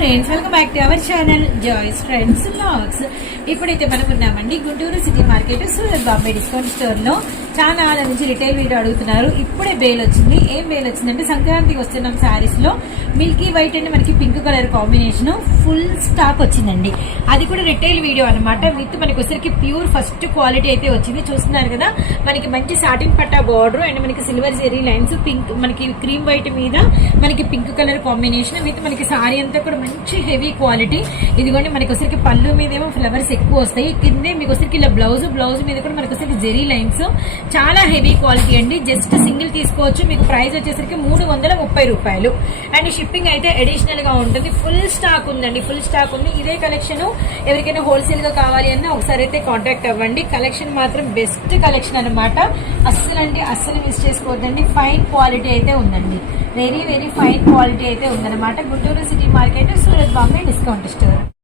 Friends welcome back to our channel Joyce friends blogs ఇప్పుడైతే మనం ఉన్నామండి Guntur city market Surat Bombay discount స్టోర్లో చాలా ఆల నుంచి రిటైల్ వీడియో అడుగుతున్నారు. ఇప్పుడే బేల్ వచ్చింది. ఏం బేల్ వచ్చిందంటే సంక్రాంతికి వస్తున్నాం శారీస్లో మిల్కీ వైట్ అండ్ మనకి pink colour combination full stock వచ్చిందండి. అది కూడా రిటైల్ వీడియో అన్నమాట. విత్ మనకి వచ్చరికి ప్యూర్ ఫస్ట్ క్వాలిటీ అయితే వచ్చింది. చూస్తున్నారు కదా మనకి మంచి సాటిన్ పట్టా బార్డర్ అండ్ మనకి సిల్వర్ జెరీ లైన్స్ పింక్ మనకి క్రీమ్ వైట్ మీద మనకి పింక్ కలర్ కాంబినేషన్ విత్ మనకి సారీ అంతా కూడా మంచి హెవీ క్వాలిటీ ఇదిగోండి మనకి వచ్చరికి పళ్ళు మీద ఏమో ఫ్లవర్స్ ఎక్కువ వస్తాయి. కిందే మీకు వచ్చరికి ఇలా బ్లౌజ్ బ్లౌజ్ మీద కూడా మనకి వచ్చరికి జెరీ లైన్స్ చాలా హెవీ క్వాలిటీ అండి. జస్ట్ సింగిల్ తీసుకోవచ్చు. మీకు ప్రైస్ వచ్చేసరికి మూడు వందల ముప్పై రూపాయలు. అండ్ షిప్పింగ్ అయితే అడిషనల్గా ఉంటుంది. ఫుల్ స్టాక్ ఉందండి. ఫుల్ స్టాక్ ఉంది. ఇదే కలెక్షన్ ఎవరికైనా హోల్సేల్గా కావాలి అన్న ఒకసారి అయితే కాంటాక్ట్ అవ్వండి. కలెక్షన్ మాత్రం బెస్ట్ కలెక్షన్ అనమాట అస్సలు అంటే అస్సలు మిస్ చేసుకోవద్దండి. ఫైన్ క్వాలిటీ అయితే ఉందండి. వెరీ వెరీ ఫైన్ క్వాలిటీ అయితే ఉందన్నమాట. Guntur city market Surat Bombay discount store